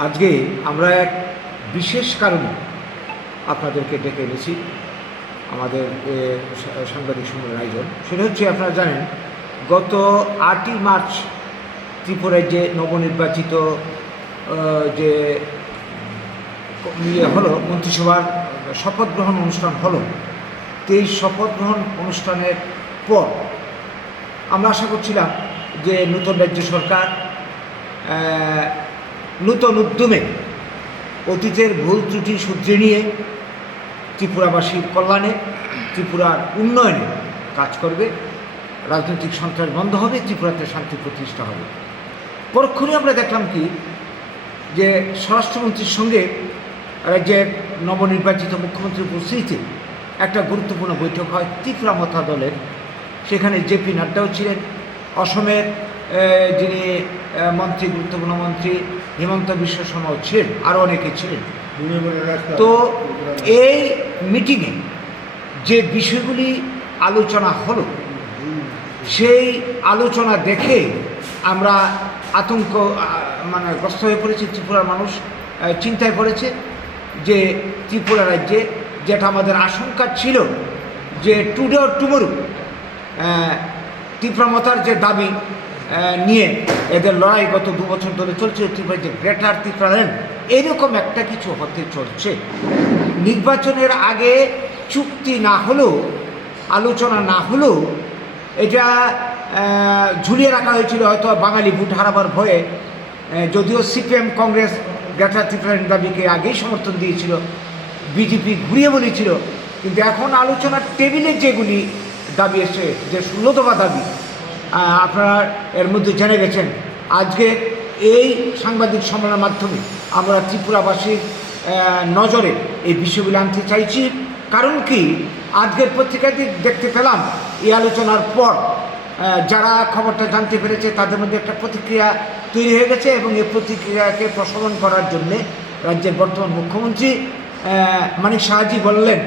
আজকে আমরা এক বিশেষ কারণে আপনাদেরকে ডেকে এনেছি আমাদের সাংবাদিক সম্মেলন আয়োজন। সেটা হচ্ছে, আপনারা জানেন গত 8ই মার্চ ত্রিপুরায় যে নবনির্বাচিত যে হলো মন্ত্রিসভার শপথ গ্রহণ অনুষ্ঠান হলো। তো এই শপথ গ্রহণ অনুষ্ঠানের পর আমরা আশা করছিলাম যে নতুন রাজ্য সরকার নূতন উদ্যমে অতীতের ভুল ত্রুটি শুধরে নিয়ে ত্রিপুরাবাসীর কল্যাণে, ত্রিপুরার উন্নয়নে কাজ করবে, রাজনৈতিক সন্ত্রাস বন্ধ হবে, ত্রিপুরাতে শান্তি প্রতিষ্ঠা হবে। পরক্ষণে আমরা দেখলাম কি যে স্বরাষ্ট্রমন্ত্রীর সঙ্গে রাজ্যের নবনির্বাচিত মুখ্যমন্ত্রীর উপস্থিতিতে একটা গুরুত্বপূর্ণ বৈঠক হয় ত্রিপুরা মথা দলের। সেখানে জেপি নাড্ডাও ছিলেন, অসমের যিনি মন্ত্রী, গুরুত্বপূর্ণ মন্ত্রী হিমন্ত বিশ্ব শর্মাও ছিলেন, আরও অনেকে ছিলেন। তো এই মিটিংয়ে যে বিষয়গুলি আলোচনা হলো, সেই আলোচনা দেখে আমরা গ্রস্ত হয়ে পড়েছি। ত্রিপুরার মানুষ চিন্তায় পড়েছে যে ত্রিপুরা রাজ্যে যেটা আমাদের আশঙ্কা ছিল যে টুডে অর টুমোরো ত্রিপুরা মথার যে দাবি নিয়ে এদের লড়াই গত 2 বছর ধরে চলছে, ত্রিপুরা যে গ্রেটার ত্রিপুরাল্যান্ড, এরকম একটা কিছু হতে চলছে। নির্বাচনের আগে চুক্তি না হলেও, আলোচনা না হলেও এটা ঝুলিয়ে রাখা হয়েছিল হয়তো বাঙালি ভোট হারাবার ভয়ে। যদিও সিপিএম কংগ্রেস গ্রেটার ত্রিপুরাল্যান্ড দাবিকে আগেই সমর্থন দিয়েছিল, বিজেপি ঘুরিয়ে বলেছিল, কিন্তু এখন আলোচনার টেবিলে যেগুলি দাবি এসে, যে 16 দফা দাবি, আপনারা এর মধ্যে জেনে গেছেন। আজকে এই সাংবাদিক সম্মেলনের মাধ্যমে আমরা ত্রিপুরাবাসীর নজরে এই বিষয়গুলি আনতে চাইছি। কারণ কি, আজকের পত্রিকায় দেখতে পেলাম এই আলোচনার পর যারা খবরটা জানতে পেরেছে তাদের মধ্যে একটা প্রতিক্রিয়া তৈরি হয়ে গেছে, এবং এই প্রতিক্রিয়াকে প্রশমন করার জন্যে রাজ্যের বর্তমান মুখ্যমন্ত্রী মানিক সাহাজি বললেন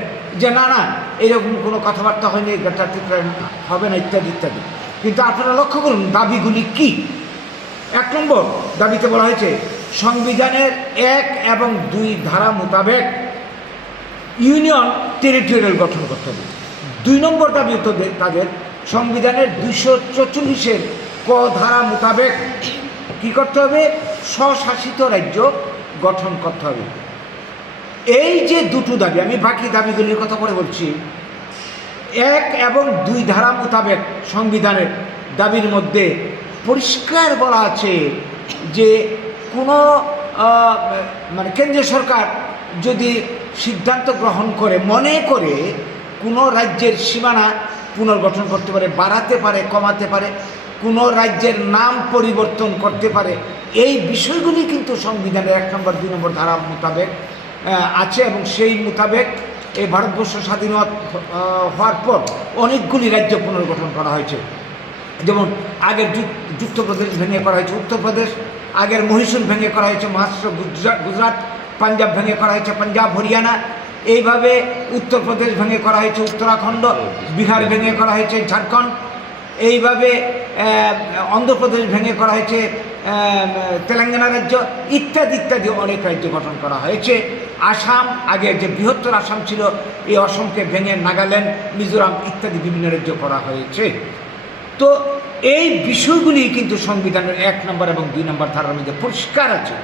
যে না, এরকম কোনো কথাবার্তা হয়নি, গ্রেটার ত্রিপুরাল্যান্ড হবে না, ইত্যাদি ইত্যাদি। কিন্তু আপনারা লক্ষ্য করুন দাবিগুলি কি। 1 নম্বর দাবিতে বলা হয়েছে সংবিধানের 1 এবং 2 ধারা মোতাবেক ইউনিয়ন টেরিটোরিয়াল গঠন করতে হবে। 2 নম্বর দাবি তাদের সংবিধানের 244-এর ক ধারা মোতাবেক কী করতে হবে, স্বশাসিত রাজ্য গঠন করতে হবে। এই যে দুটো দাবি, আমি বাকি দাবিগুলির কথা পরে বলছি। 1 এবং 2 ধারা মোতাবেক সংবিধানের দাবির মধ্যে পরিষ্কার বলা আছে যে কোনো কেন্দ্রীয় সরকার যদি সিদ্ধান্ত গ্রহণ করে, মনে করে কোনো রাজ্যের সীমানা পুনর্গঠন করতে পারে, বাড়াতে পারে, কমাতে পারে, কোনো রাজ্যের নাম পরিবর্তন করতে পারে, এই বিষয়গুলি কিন্তু সংবিধানের 1 নম্বর 2 নম্বর ধারা মোতাবেক আছে। এবং সেই মোতাবেক এই ভারতবর্ষ স্বাধীনতা হওয়ার পর অনেকগুলি রাজ্য পুনর্গঠন করা হয়েছে। যেমন আগের যুক্তপ্রদেশ ভেঙে করা হয়েছে উত্তরপ্রদেশ, আগের মহীশূর ভেঙে করা হয়েছে মহারাষ্ট্র, গুজরাট, পাঞ্জাব ভেঙে করা হয়েছে পাঞ্জাব, হরিয়ানা, এইভাবে উত্তরপ্রদেশ ভেঙে করা হয়েছে উত্তরাখণ্ড, বিহার ভেঙে করা হয়েছে ঝাড়খণ্ড, এইভাবে অন্ধ্রপ্রদেশ ভেঙে করা হয়েছে তেলেঙ্গানা রাজ্য, ইত্যাদি ইত্যাদি অনেক রাজ্য গঠন করা হয়েছে। আসাম, আগে যে বৃহত্তর আসাম ছিল, এই অসমকে ভেঙে নাগাল্যান্ড, মিজোরাম ইত্যাদি বিভিন্ন রাজ্য করা হয়েছে। তো এই বিষয়গুলি কিন্তু সংবিধানের 1 নম্বর এবং 2 নম্বর ধারার মধ্যে পরিষ্কার আছে।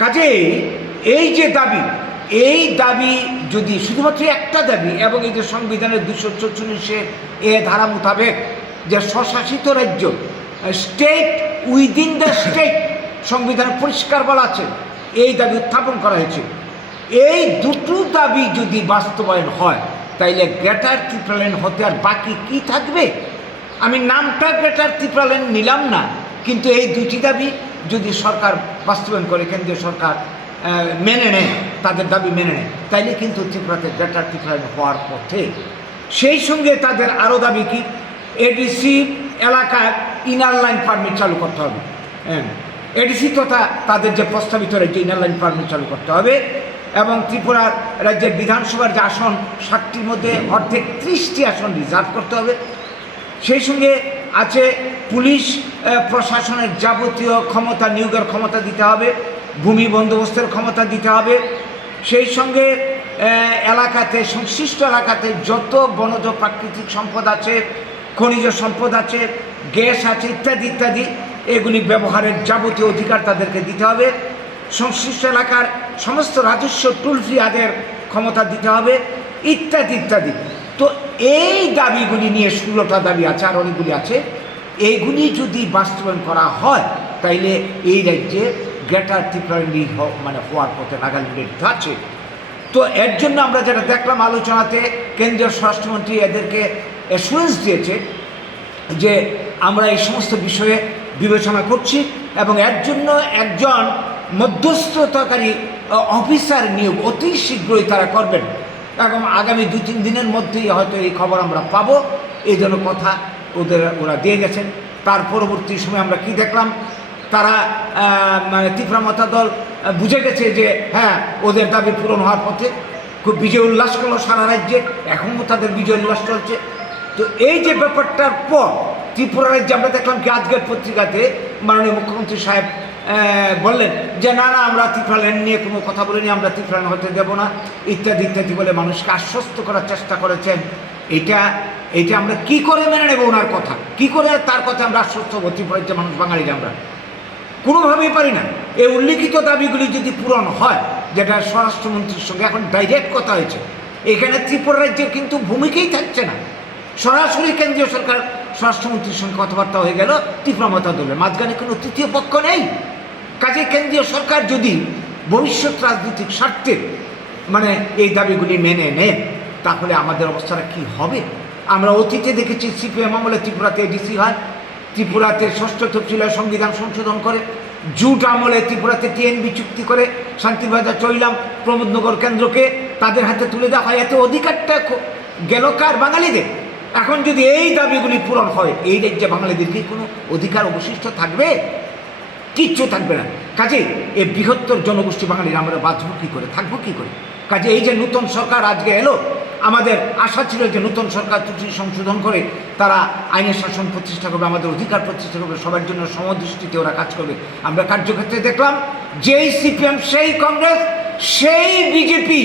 কাজেই এই যে দাবি, এই দাবি যদি শুধুমাত্র একটা দাবি, এবং এই যে সংবিধানের 244-এ ধারা মোতাবেক যে স্বশাসিত রাজ্য, স্টেট উইদিন দ্য স্টেট, সংবিধানে পরিষ্কার বলা আছে, এই দাবি উত্থাপন করা হয়েছে। এই দুটো দাবি যদি বাস্তবায়ন হয়, তাইলে গ্রেটার ত্রিপুরাল্যান্ড হতে আর বাকি কি থাকবে? আমি নামটা গ্রেটার ত্রিপুরাল্যান্ড নিলাম না, কিন্তু এই 2টি দাবি যদি সরকার বাস্তবায়ন করে, কেন্দ্রীয় সরকার মেনে নেয়, তাদের দাবি মেনে নেয়, তাইলে কিন্তু ত্রিপুরাতে গ্রেটার ত্রিপুরাল্যান্ড হওয়ার পথে। সেই সঙ্গে তাদের আরও দাবি কি, এডিসি এলাকায় ইনার লাইন পারমিট চালু করতে হবে। এডিসি তথা তাদের যে প্রস্তাবিত রাজ্যে ইনার লাইন পারমিট চালু করতে হবে, এবং ত্রিপুরার রাজ্যের বিধানসভার যে আসন 60টির মধ্যে অর্ধেক 30টি আসন রিজার্ভ করতে হবে। সেই সঙ্গে আছে পুলিশ প্রশাসনের যাবতীয় ক্ষমতা, নিয়োগের ক্ষমতা দিতে হবে। ভূমি বন্দোবস্তের ক্ষমতা দিতে হবে। সেই সঙ্গে এলাকাতে, সংশ্লিষ্ট এলাকাতে যত বনজ প্রাকৃতিক সম্পদ আছে, খনিজ সম্পদ আছে, গ্যাস আছে, ইত্যাদি ইত্যাদি, এগুলি ব্যবহারের যাবতীয় অধিকার তাদেরকে দিতে হবে। সংশ্লিষ্ট এলাকার সমস্ত রাজস্ব টুল ফ্রি আদায়ের ক্ষমতা দিতে হবে, ইত্যাদি ইত্যাদি। তো এই দাবিগুলি নিয়ে 16টা দাবি আছে, আর অনেকগুলি আছে। এইগুলি যদি বাস্তবায়ন করা হয় তাইলে এই রাজ্যে গ্রেটার ত্রিপুরান্ডি মানে হওয়ার পথে নাগাল্যান্ড আছে। তো এর জন্য আমরা যেটা দেখলাম আলোচনাতে, কেন্দ্রীয় স্বরাষ্ট্রমন্ত্রী এদেরকে অ্যাসুরেন্স দিয়েছে যে আমরা এই সমস্ত বিষয়ে বিবেচনা করছি এবং এর জন্য একজন মধ্যস্থতাকারী অফিসার নিয়োগ অতি শীঘ্রই তারা করবেন এবং আগামী 2-3 দিনের মধ্যেই হয়তো এই খবর আমরা পাবো। এই জন্য কথা ওরা দিয়ে গেছেন। তার পরবর্তী সময় আমরা কি দেখলাম, তারা মানে ত্রিপুরা মতা দল বুঝে গেছে যে হ্যাঁ ওদের দাবি পূরণ হওয়ার পথে। খুব বিজয় উল্লাস করলো সারা রাজ্যে, এখনও তাদের বিজয় উল্লাস চলছে। তো এই যে ব্যাপারটার পর ত্রিপুরা রাজ্যে আমরা দেখলাম কি আজকের পত্রিকাতে মাননীয় মুখ্যমন্ত্রী সাহেব বললেন যে না না আমরা ত্রিপুরাল্যান্ড নিয়ে কোনো কথা বলিনি, আমরা ত্রিপুরাল্যান্ড হতে দেবো না, ইত্যাদি ইত্যাদি বলে মানুষকে আশ্বস্ত করার চেষ্টা করেছেন। এটা আমরা কি করে মেনে নেব ওনার কথা, কি করে তার কথা আমরা আশ্বস্ত হবো? ত্রিপুরার যে মানুষ বাঙালিরা আমরা কোনোভাবেই পারি না। এই উল্লিখিত দাবিগুলি যদি পূরণ হয়, যেটা স্বরাষ্ট্রমন্ত্রীর সঙ্গে এখন ডাইরেক্ট কথা হয়েছে, এখানে ত্রিপুরা রাজ্যের কিন্তু ভূমিকাই থাকছে না। সরাসরি কেন্দ্রীয় সরকার স্বরাষ্ট্রমন্ত্রীর সঙ্গে কথাবার্তা হয়ে গেল ত্রিপুরা মতা দলের, মাঝখানে কোনো তৃতীয় পক্ষ নেই। কাজে কেন্দ্রীয় সরকার যদি ভবিষ্যৎ রাজনৈতিক স্বার্থে মানে এই দাবিগুলি মেনে নেন, তাহলে আমাদের অবস্থাটা কী হবে? আমরা অতীতে দেখেছি সিপিএম আমলে ত্রিপুরাতে এডিসি হয়, ত্রিপুরাতে ষষ্ঠ তফসিলের সংবিধান সংশোধন করে, জুট আমলে ত্রিপুরাতে টিএনবি চুক্তি করে শান্তিবাজার চৈলাম প্রমোদনগর কেন্দ্রকে তাদের হাতে তুলে দেওয়া হয়। এতে অধিকারটা গেল কার? বাঙালিদের। এখন যদি এই দাবিগুলি পূরণ হয়, এই রাজ্যে বাঙালিদের কি কোনো অধিকার অবশিষ্ট থাকবে? কিচ্ছু থাকবে না। কাজে এই বৃহত্তর জনগোষ্ঠী বাঙালিরা আমরা বাঁচবো কী করে, থাকবো কী করে? কাজে এই যে নূতন সরকার আজকে এলো, আমাদের আশা ছিল যে নূতন সরকার ত্রুটি সংশোধন করে তারা আইনের শাসন প্রতিষ্ঠা করবে, আমাদের অধিকার প্রতিষ্ঠা করবে, সবার জন্য সমদৃষ্টিতে ওরা কাজ করবে। আমরা কার্যক্ষেত্রে দেখলাম যেই সিপিএম, সেই কংগ্রেস, সেই বিজেপি,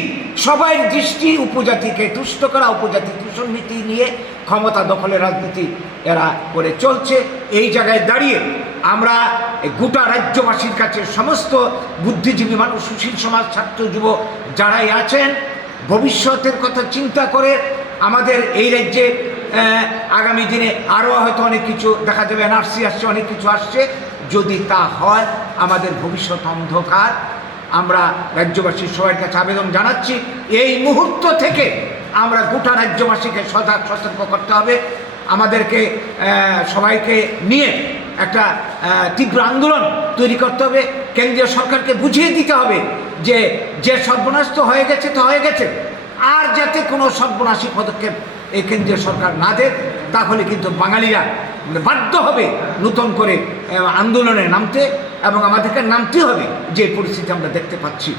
সবাই দৃষ্টি উপজাতিকে তুষ্ট করা, উপজাতি তুষণ নীতি নিয়ে ক্ষমতা দখলের রাজনীতি এরা করে চলছে। এই জায়গায় দাঁড়িয়ে আমরা গোটা রাজ্যবাসীর কাছে সমস্ত বুদ্ধিজীবী মানুষ, সুশীল সমাজ, ছাত্র যুব যারাই আছেন, ভবিষ্যতের কথা চিন্তা করে আমাদের এই রাজ্যে আগামী দিনে আরও হয়তো অনেক কিছু দেখা যাবে, এনআরসি আসছে, অনেক কিছু আসছে। যদি তা হয় আমাদের ভবিষ্যৎ অন্ধকার। আমরা রাজ্যবাসীর সবার কাছে আবেদন জানাচ্ছি, এই মুহূর্ত থেকে আমরা গোটা রাজ্যবাসীকে সজাগ সতর্ক করতে হবে। আমাদেরকে সবাইকে নিয়ে একটা তীব্র আন্দোলন তৈরি করতে হবে। কেন্দ্রীয় সরকারকে বুঝিয়ে দিতে হবে যে সর্বনাশ তো হয়ে গেছে, তো হয়ে গেছে, আর যাতে কোনো সর্বনাশী পদক্ষেপ এই কেন্দ্রীয় সরকার না দেয়। তাহলে কিন্তু বাঙালিরা বাধ্য হবে নতুন করে আন্দোলনে নামতে, এবং আমাদেরকে নামতে হবে যে পরিস্থিতি আমরা দেখতে পাচ্ছি।